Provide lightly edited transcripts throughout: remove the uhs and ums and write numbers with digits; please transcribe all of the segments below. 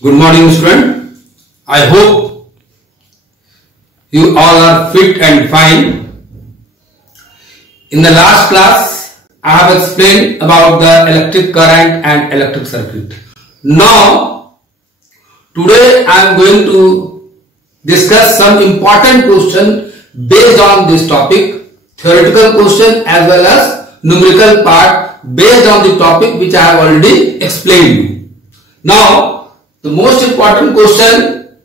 Good morning, student. I hope you all are fit and fine. In the last class, I have explained about the electric current and electric circuit. Now, today I am going to discuss some important question based on this topic, theoretical question as well as numerical part based on the topic which I have already explained. Now, the most important question,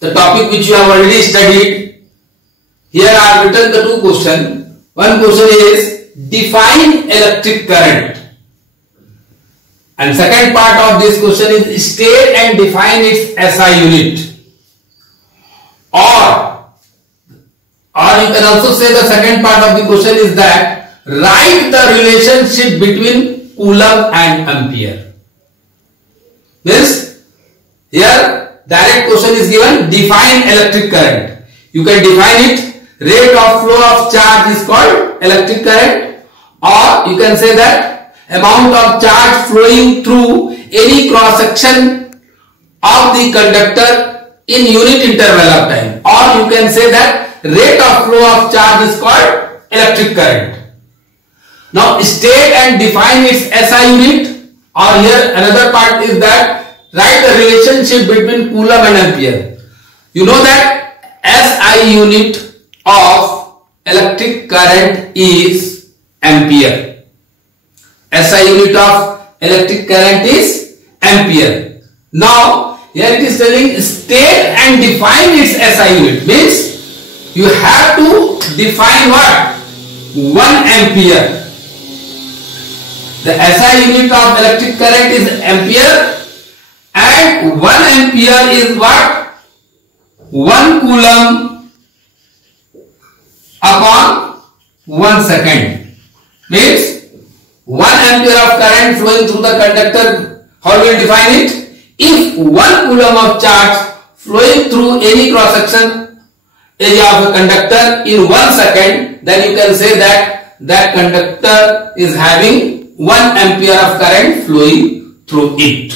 the topic which you have already studied, here I have written the two questions. One question is define electric current, and second part of this question is state and define its SI unit. Or you can also say the second part of the question is that write the relationship between Coulomb and Ampere. Means here direct question is given, define electric current. You can define it, rate of flow of charge is called electric current, or you can say that amount of charge flowing through any cross section of the conductor in unit interval of time, or you can say that rate of flow of charge is called electric current. Now state and define its SI unit, or here another part is that write the relationship between Coulomb and Ampere. You know that SI unit of electric current is Ampere. SI unit of electric current is Ampere. Now here it is telling state and define its SI unit, means you have to define what? 1 ampere. The SI unit of electric current is ampere, and 1 ampere is what? 1 coulomb upon 1 second. Means 1 ampere of current flowing through the conductor. How will we define it? If 1 coulomb of charge flowing through any cross section area of a conductor in 1 second, then you can say that that conductor is having 1 ampere of current flowing through it.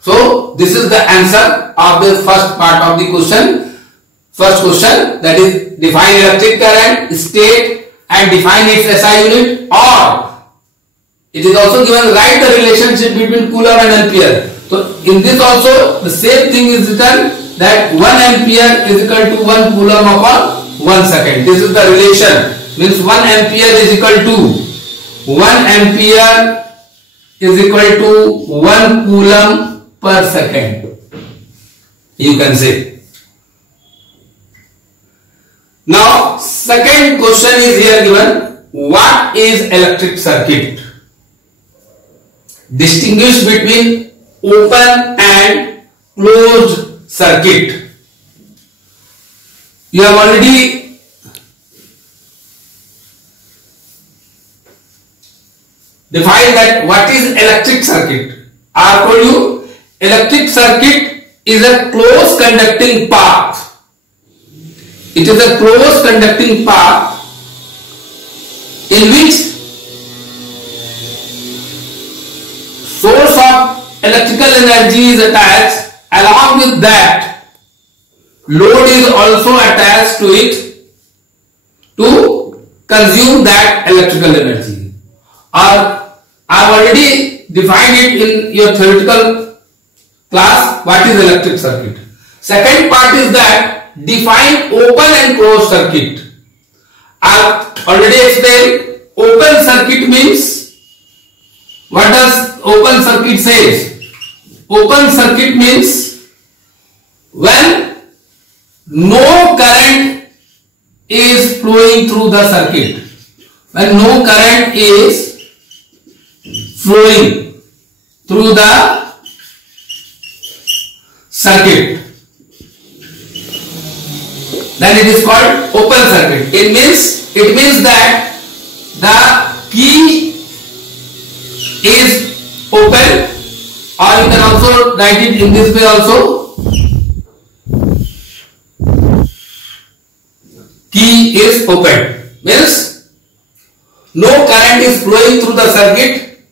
So this is the answer of the first part of the question. First question, that is define electric current, state and define its SI unit, or it is also given write the relationship between Coulomb and Ampere. So in this also the same thing is written, that 1 ampere is equal to 1 coulomb upon 1 second. This is the relation, means 1 ampere is equal to 1 ampere is equal to 1 coulomb per second, you can say. Now second question is here given, what is electric circuit? Distinguish between open and closed circuit. You have already defined that what is electric circuit. I have told you electric circuit is a closed conducting path. It is a closed conducting path in which source of electrical energy is attached. Along with that, load is also attached to it to consume that electrical energy. Or I have already defined it in your theoretical class, what is electric circuit. Second part is that define open and closed circuit. I have already explained open circuit means, what does open circuit says? Open circuit means when no current is flowing through the circuit. When no current is flowing through the circuit, then it is called open circuit. It means that the key is open, or you can also write it in this way also. Key is open, means no current is flowing through the circuit.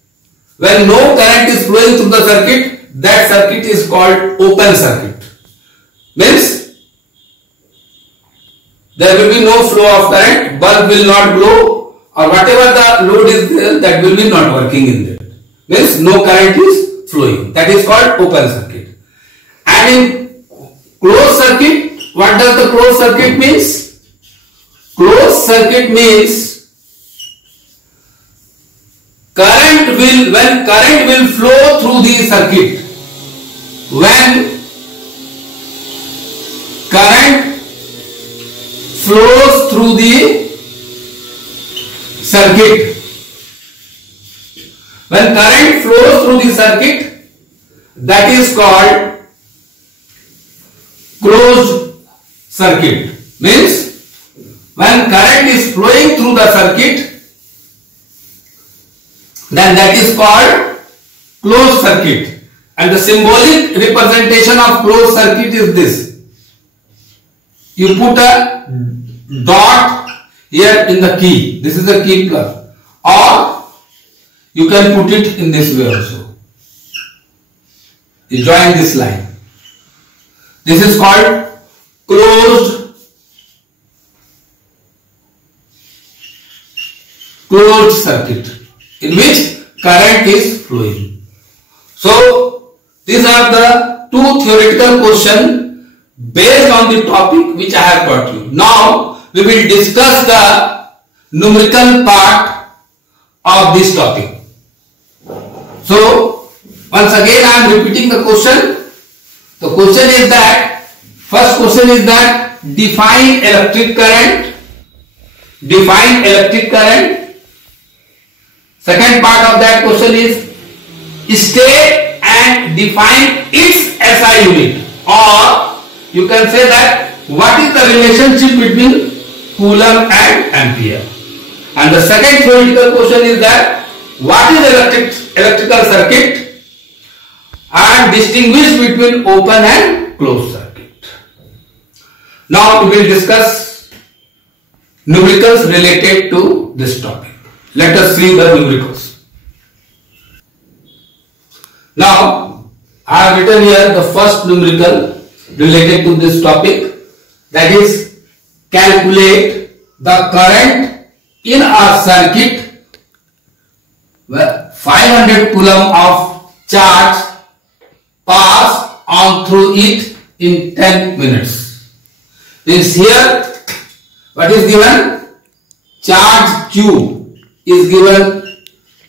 When no current is flowing through the circuit, that circuit is called open circuit. Means there will be no flow of current, bulb will not glow, or whatever the load is there, that will be not working in there. Means no current is flowing. That is called open circuit. And in closed circuit, what does the closed circuit means? Closed circuit means when current will flow through the circuit, when current flows through the circuit, when current flows through the circuit, that is called closed circuit. Means when current is flowing through the circuit, then that is called closed circuit. And the symbolic representation of closed circuit is this. You put a dot here in the key. This is the key plug. Or you can put it in this way also. You join this line. This is called closed circuit, in which current is flowing. So these are the two theoretical questions based on the topic which I have taught you. Now we will discuss the numerical part of this topic. So once again I am repeating the question. The question is that, first question is that define electric current. Define electric current. Second part of that question is state and define its SI unit, or you can say that what is the relationship between Coulomb and Ampere. And the second theoretical question is that what is electrical circuit and distinguish between open and closed circuit. Now we will discuss numericals related to this topic. Let us see the numericals. Now I have written here the first numerical related to this topic, that is calculate the current in a circuit where 500 Coulomb of charge pass on through it in 10 minutes. This here, what is given? Charge Q is given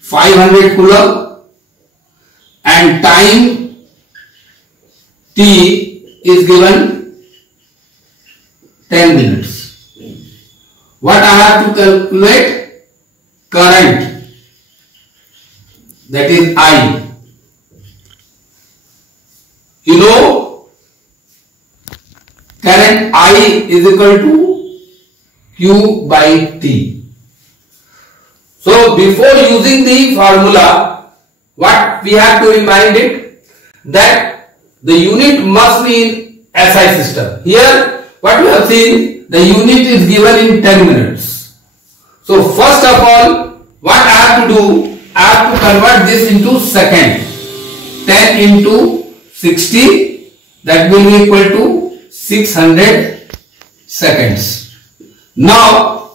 500 Coulomb and time T is given 10 minutes. What I have to calculate? Current, that is I. You know, current I is equal to Q by T. So before using the formula, what we have to remind it, that the unit must be in SI system. Here what we have seen, the unit is given in 10 minutes. So first of all, what I have to do, I have to convert this into second. 10 into 60, that will be equal to 600 seconds. Now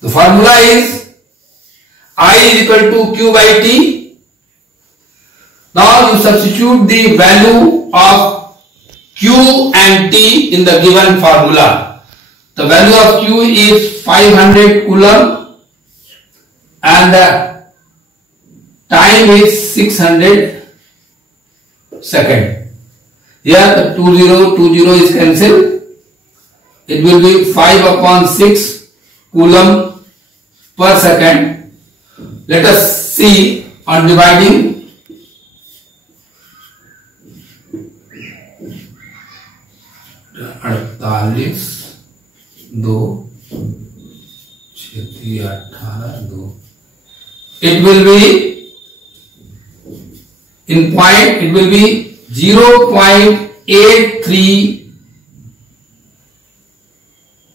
the formula is I is equal to Q by T. Now you substitute the value of Q and T in the given formula. The value of Q is 500 Coulomb and the time is 600 second. Here the 20 is cancelled. It will be 5 upon 6 Coulomb per second. Let us see on dividing. It will be in point, it will be 0.83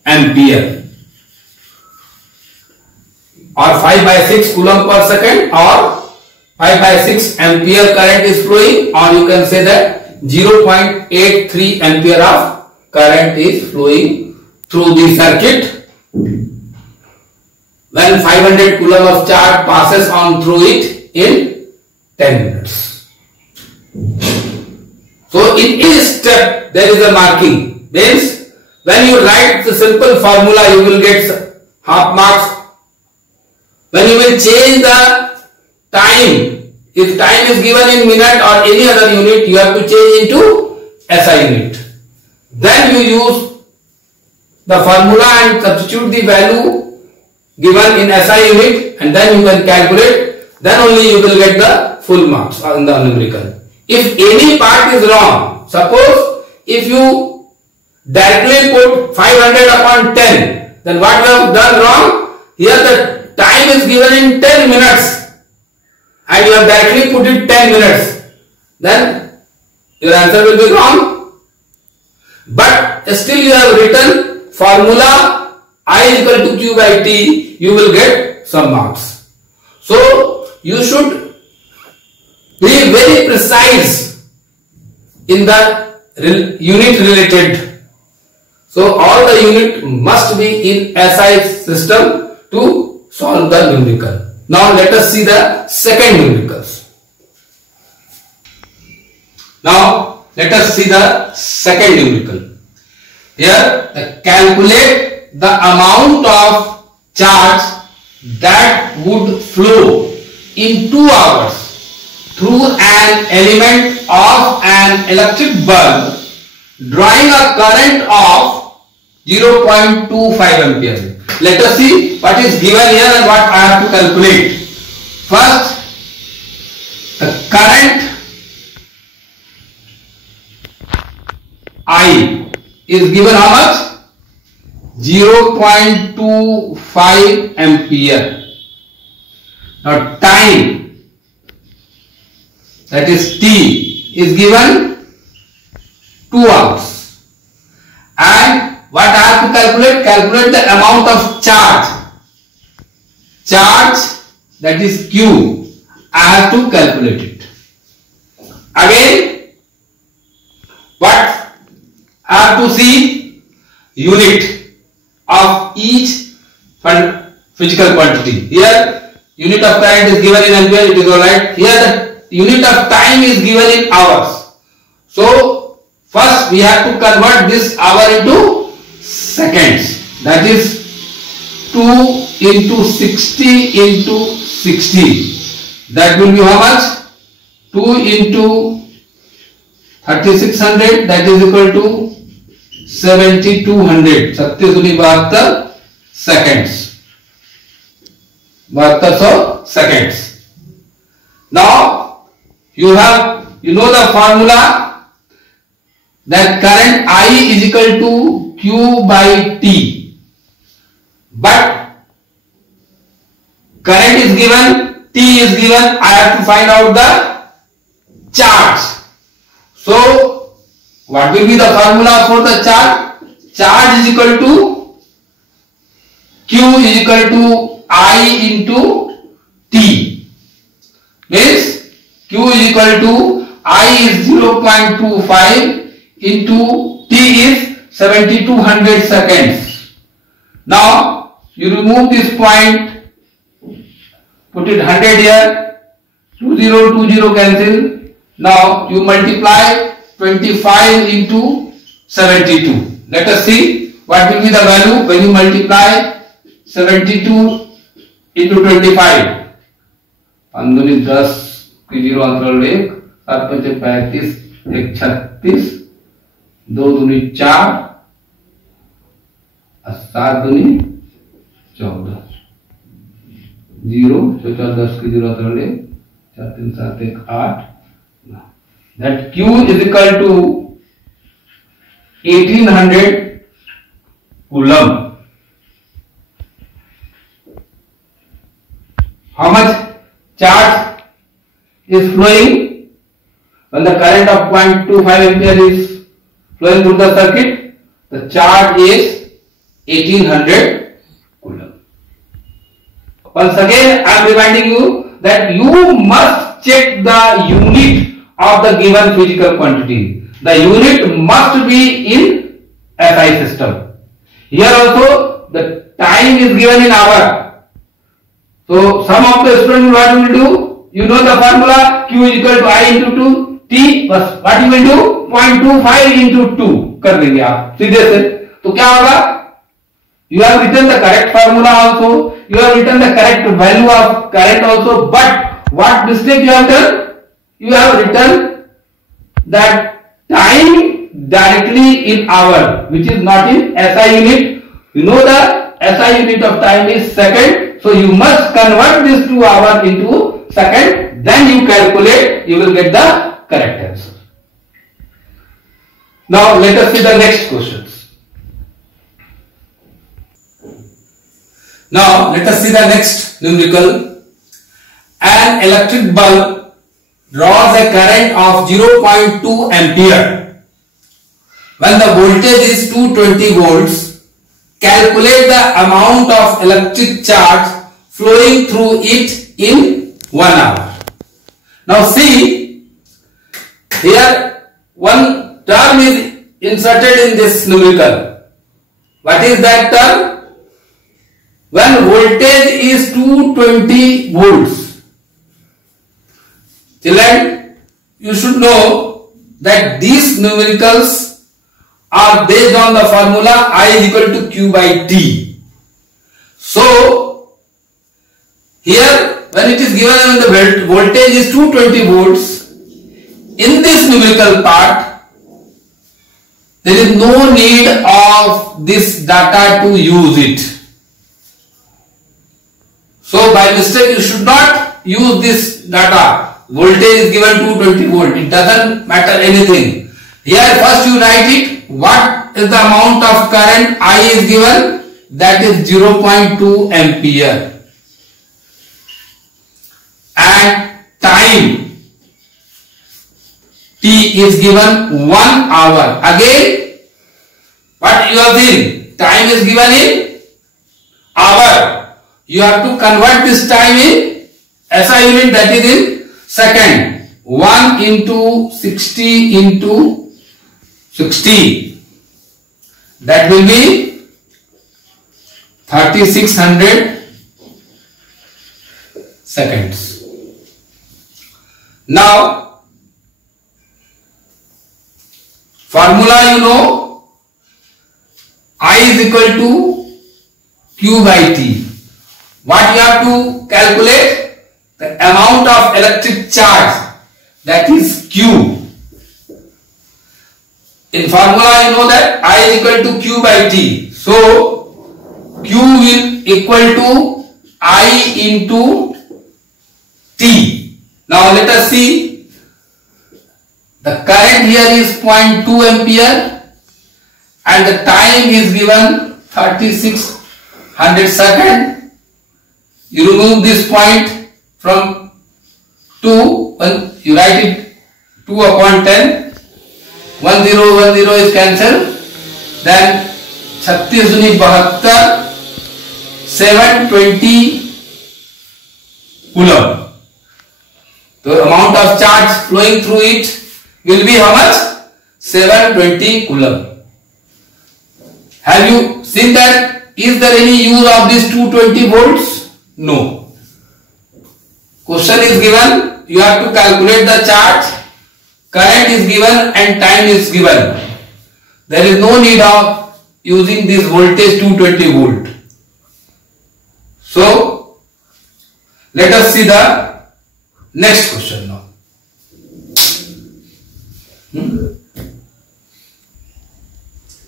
ampere or 5 by 6 Coulomb per second or 5 by 6 ampere current is flowing, or you can say that 0.83 ampere of current is flowing through the circuit when 500 coulomb of charge passes on through it in 10 minutes. So in each step there is a marking. Means when you write the simple formula you will get half marks. When you will change the time, if time is given in minute or any other unit, you have to change into SI unit. Then you use the formula and substitute the value given in SI unit, and then you can calculate. Then only you will get the full marks in the numerical. If any part is wrong, suppose if you directly put 500 upon 10, then what you have done wrong? Here the time is given in 10 minutes and you have directly put it 10 minutes, then your answer will be wrong. But still you have written formula I is equal to Q by T, you will get some marks. So you should be very precise in the unit related. So all the unit must be in SI system to solve the numerical. Now let us see the second numericals. Now let us see the second numerical. Here calculate the amount of charge that would flow in 2 hours through an element of an electric bulb drawing a current of 0.25 ampere. Let us see what is given here and what I have to calculate. First, the current I is given how much? 0.25 ampere. Now time, that is T, is given 2 hours. And what I have to calculate? Calculate the amount of charge. Charge, that is Q. I have to calculate it. Again, what I have to see? Unit of each physical quantity. Here, unit of current is given in ampere, it is alright. Here, the unit of time is given in hours. So, first we have to convert this hour into seconds. That is 2 into 60 into 60. That will be how much? 2 into 3600, that is equal to 7200. 72 seconds. 7200 seconds. Now you know the formula that current I is equal to Q by T, but current is given, T is given, I have to find out the charge. So what will be the formula for the charge? Charge is equal to Q is equal to I into T. Means Q is equal to I is 0.25 into T is 7200 seconds. Now you remove this point, put it 100 here, 20 cancel. Now you multiply 25 into 72. Let us see what will be the value when you multiply 72 into 25. 5 दूनी 10 की 0 अंतराल 1, 7 पंचे 35, 1 36, 2 दूनी 4, 7 दूनी 14, 0 4 10 की 0 अंतराल 1, 4 3 7 1 8. That Q is equal to 1800 coulomb. How much charge is flowing when the current of 0.25 ampere is flowing through the circuit? The charge is 1800 coulomb. Once again I am reminding you that you must check the unit of the given physical quantity. The unit must be in SI system. Here also the time is given in hour. So some of the students what will do? You know the formula Q is equal to I into 2 T. What you will do? 0.25 into 2 कर देंगे आप सीधे से. तो क्या होगा? You have written the correct formula also. You have written the correct value of current also. But what mistake you have done? You have written that time directly in hour, which is not in SI unit. You know the SI unit of time is second. So you must convert this to hour into second. Then you calculate. You will get the correct answer. Now let us see the next questions. Now let us see the next numerical. An electric bulb draws a current of 0.2 ampere. When the voltage is 220 volts, calculate the amount of electric charge flowing through it in 1 hour. Now see, here one term is inserted in this numerical. What is that term? When voltage is 220 volts. Children, you should know that these numericals are based on the formula I is equal to Q by T. So, here when it is given when the voltage is 220 volts, in this numerical part, there is no need of this data to use it. So by mistake you should not use this data. Voltage is given 220 volt. It doesn't matter anything. Here first you write it. What is the amount of current I is given? That is 0.2 ampere. And time T is given 1 hour. Again, what you have seen? Time is given in hour. You have to convert this time in SI unit, that is in second. 1 into 60 into 60. That will be 3600 seconds. Now, formula you know, I is equal to Q by T. What you have to calculate? The amount of electric charge, that is Q. In formula you know that I is equal to Q by T. So Q will equal to I into T. Now let us see. The current here is 0.2 ampere and the time is given 3600 seconds. You remove this point from 2, when you write it 2 upon 10, 1 0 1 0 is cancelled, then 36 दूनी 72, 720 coulomb. The amount of charge flowing through it will be how much? 720 coulomb. Have you seen that? Is there any use of this 220 volts? No. Question is given, you have to calculate the charge, current is given and time is given. There is no need of using this voltage 220 volt. So, let us see the next question now.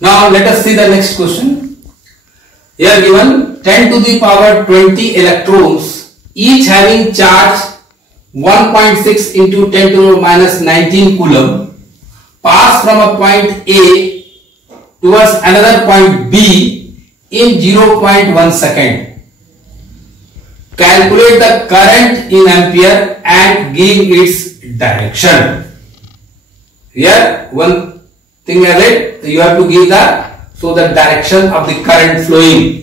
Now, let us see the next question. Here given 10 to the power 20 electrons, each having charge 1.6 into 10 to the minus 19 coulomb, pass from a point A towards another point B in 0.1 second. Calculate the current in ampere and give its direction. Here one thing is it, you have to give the the direction of the current flowing.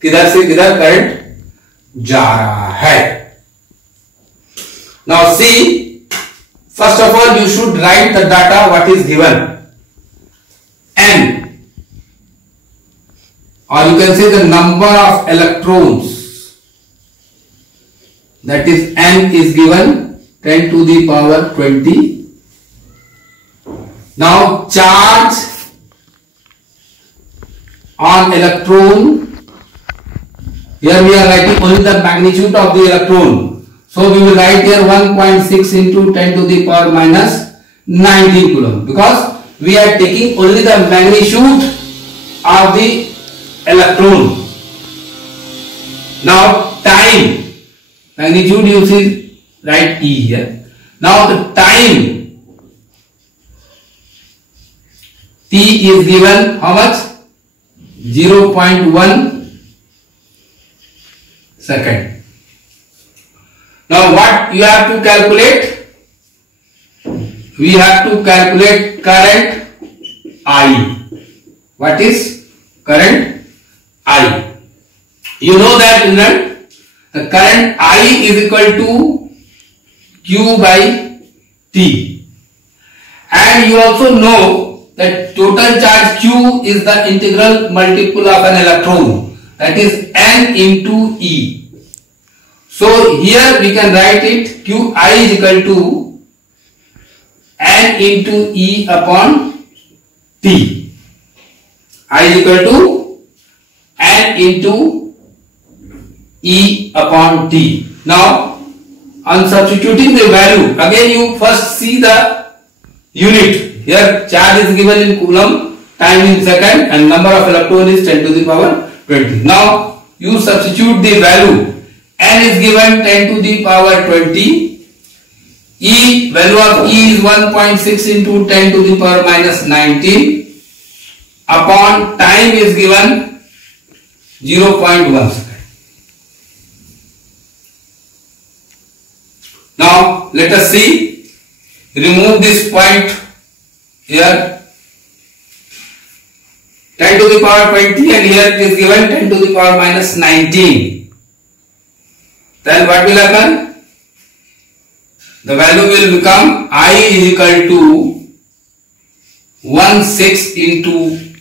किधर से किधर current जा रहा है. Now see, first of all you should write the data what is given. N, or you can say the number of electrons, that is N is given 10 to the power 20. Now charge on electron, here we are writing only the magnitude of the electron. So we will write here 1.6 into 10 to the power minus 19 coulomb, because we are taking only the magnitude of the electron. Now time, magnitude you see, write E here. Now the time, T is given how much? 0.1 second. Now what you have to calculate? We have to calculate current I. What is current I? You know that the current I is equal to Q by T. And you also know that total charge Q is the integral multiple of an electron, that is N into E. So here we can write it Qi is equal to N into E upon T. I is equal to N into E upon T. Now on substituting the value, again you first see the unit. Here charge is given in coulomb, time in second, and number of electron is 10 to the power 20. Now you substitute the value. N is given 10 to the power 20. E, value of E is 1.6 into 10 to the power minus 19 upon time is given 0.1 second. Now let us see, remove this point here, 10 to the power 20, and here it is given 10 to the power minus 19. Then what will happen? The value will become I is equal to 16 into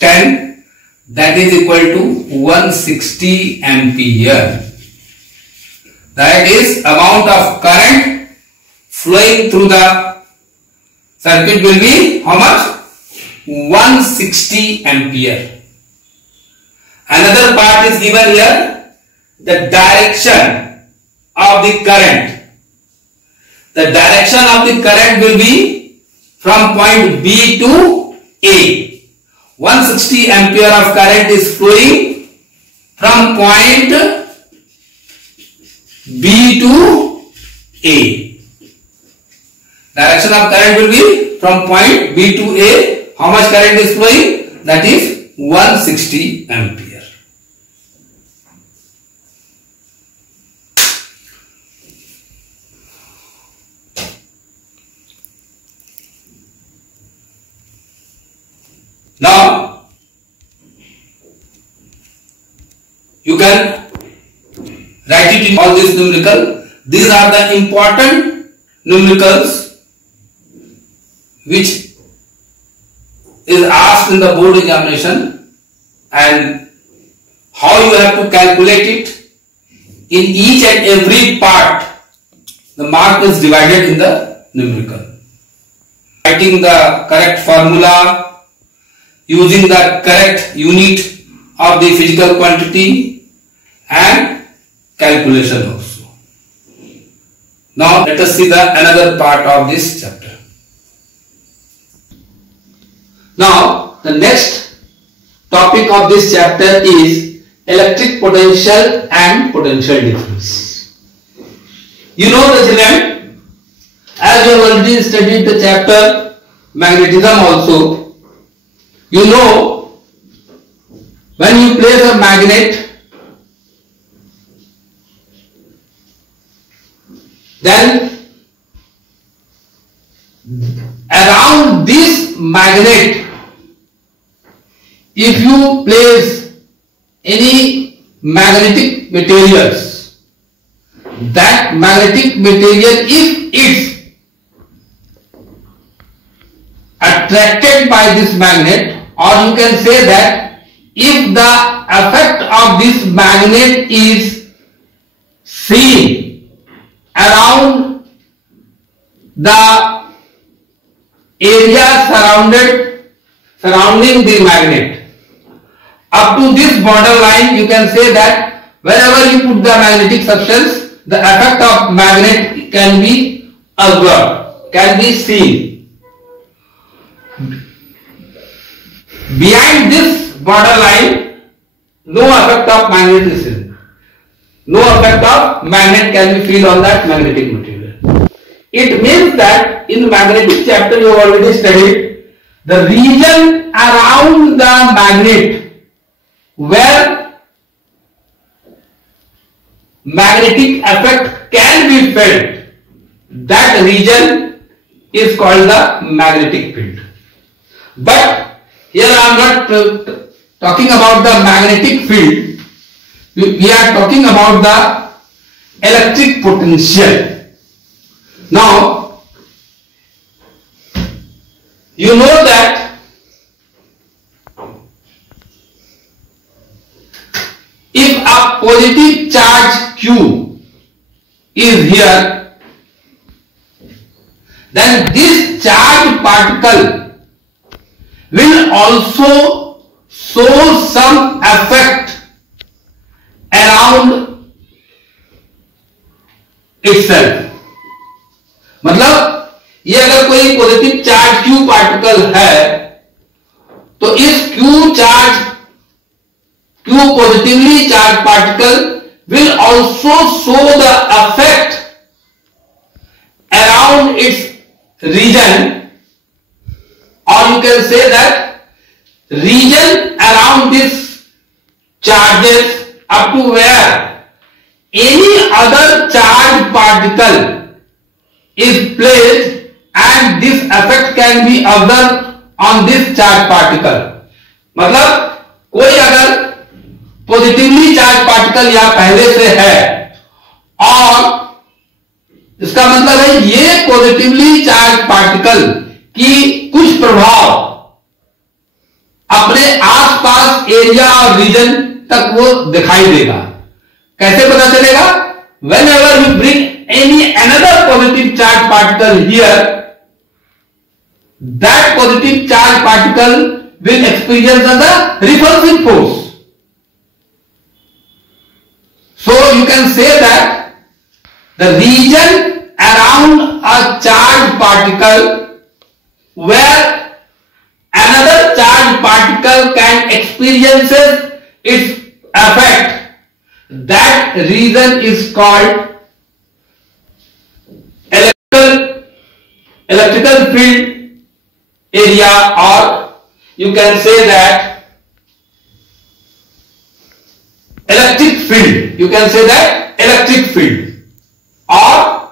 10, that is equal to 160 ampere. That is amount of current flowing through the circuit will be how much? 160 ampere. Another part is given here, the direction of the current. The direction of the current will be from point B to A. 160 ampere of current is flowing from point B to A. Direction of current will be from point B to A. How much current is flowing? That is 160 ampere. Now you can write it in all these numerical. These are the important numericals which is asked in the board examination, and how you have to calculate it. In each and every part the mark is divided in the numerical. Writing the correct formula, using the correct unit of the physical quantity, and calculation also. Now let us see the another part of this chapter. Now the next topic of this chapter is electric potential and potential difference. You know the children, as you have already studied the chapter magnetism also, you know when you place a magnet, then around this magnet, if you place any magnetic materials, that magnetic material, if it's attracted by this magnet, or you can say that if the effect of this magnet is seen around the area surrounding the magnet, up to this borderline, you can say that wherever you put the magnetic substance, the effect of magnet can be observed, can be seen. Behind this borderline, no effect of magnet is seen. No effect of magnet can be feel on that magnetic material. It means that in magnetic chapter you have already studied the region around the magnet where magnetic effect can be felt. That region is called the magnetic field. But here I am not talking about the magnetic field. We are talking about the electric potential. Now, you know that if a positive charge Q is here, then this charge particle will also show some effect around itself. मतलब ये अगर कोई positive charge Q particle है तो इस Q positively charged particle will also show the effect around its region, or you can say that region around this charges up to where any other charged particle is placed, and this effect can be observed on this charged particle. मतलब कोई अगर positively charge particle यहां पहले से है और इसका मतलब है ये पॉजिटिवली चार्ज पार्टिकल की कुछ प्रभाव अपने आसपास एरिया और रीजन तक वो दिखाई देगा. कैसे पता चलेगा? whenever you bring any another positive charge particle here, that positive charge particle will experience the repulsive force. So you can say that the region around a charged particle where another charged particle can experience its effect, that region is called electrical field area, or you can say that electric field. You can say that electric field, or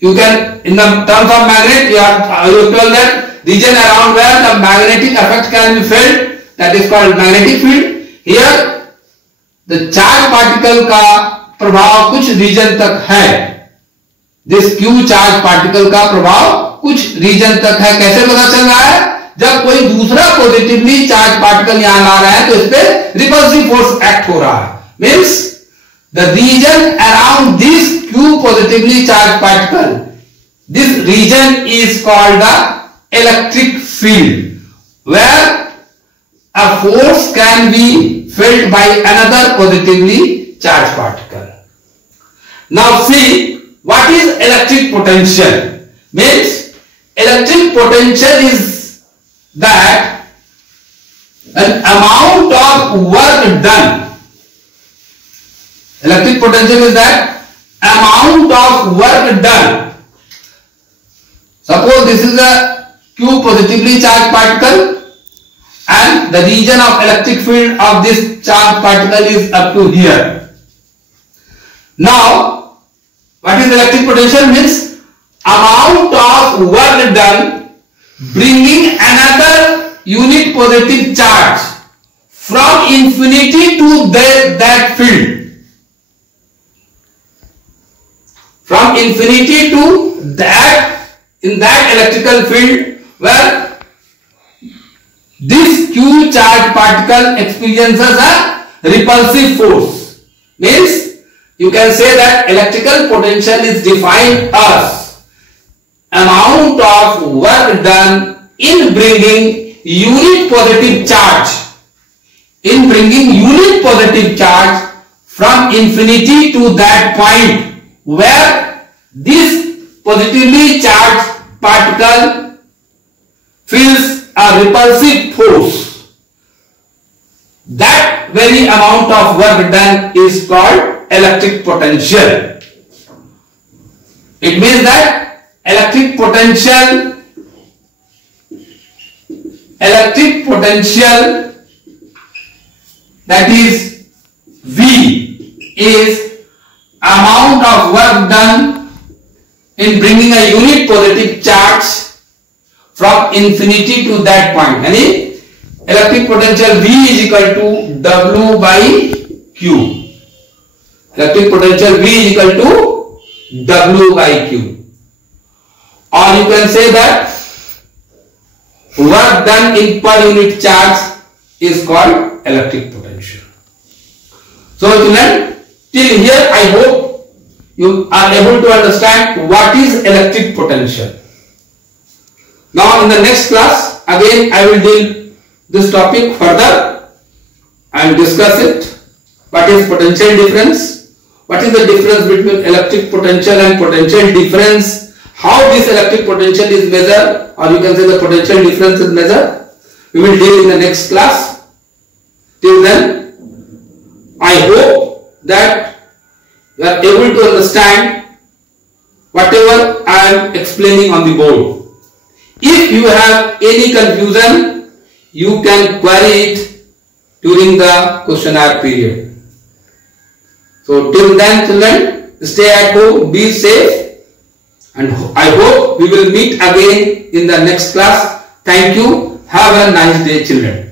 you can, in the terms of magnet, you have told that region around where the magnetic effect can be felt, that is called magnetic field. Here the charge particle का प्रभाव कुछ reason तक है. This Q charge particle का प्रभाव कुछ reason तक है. कैसे पता चल रहा है? जब कोई दूसरा पॉजिटिवली चार्ज पार्टिकल यहां ला रहा है तो इस पे रिपल्सिव फोर्स एक्ट हो रहा है. Means the region around this Q positively charge particle, this region is called the electric field, where a force can be felt by another positively charged particle. Now see, what is electric potential? Means electric potential is that an amount of work done. Electric potential is that amount of work done. Suppose this is a Q positively charged particle, and the region of electric field of this charged particle is up to here. Now, what is electric potential? Means amount of work done bringing another unit positive charge from infinity to that field. from infinity to that, in that electrical field where this Q charge particle experiences a repulsive force. Means you can say that electrical potential is defined as amount of work done in bringing unit positive charge. In bringing unit positive charge from infinity to that point where this positively charged particle feels a repulsive force. That very amount of work done is called electric potential. It means that electric potential that is V is amount of work done in bringing a unit positive charge from infinity to that point. Yani electric potential V is equal to W by Q. Electric potential V is equal to W by Q. Or you can say that work done in per unit charge is called electric potential. So children, till here I hope you are able to understand what is electric potential. Now in the next class again I will deal this topic further and discuss it. What is potential difference? What is the difference between electric potential and potential difference? How this electric potential is measured, or you can say the potential difference is measured. We will deal in the next class. Till then, I hope that you are able to understand whatever I am explaining on the board. If you have any confusion, you can query it during the questionnaire period. So till then, children, stay at home, be safe, and I hope we will meet again in the next class. Thank you. Have a nice day, children.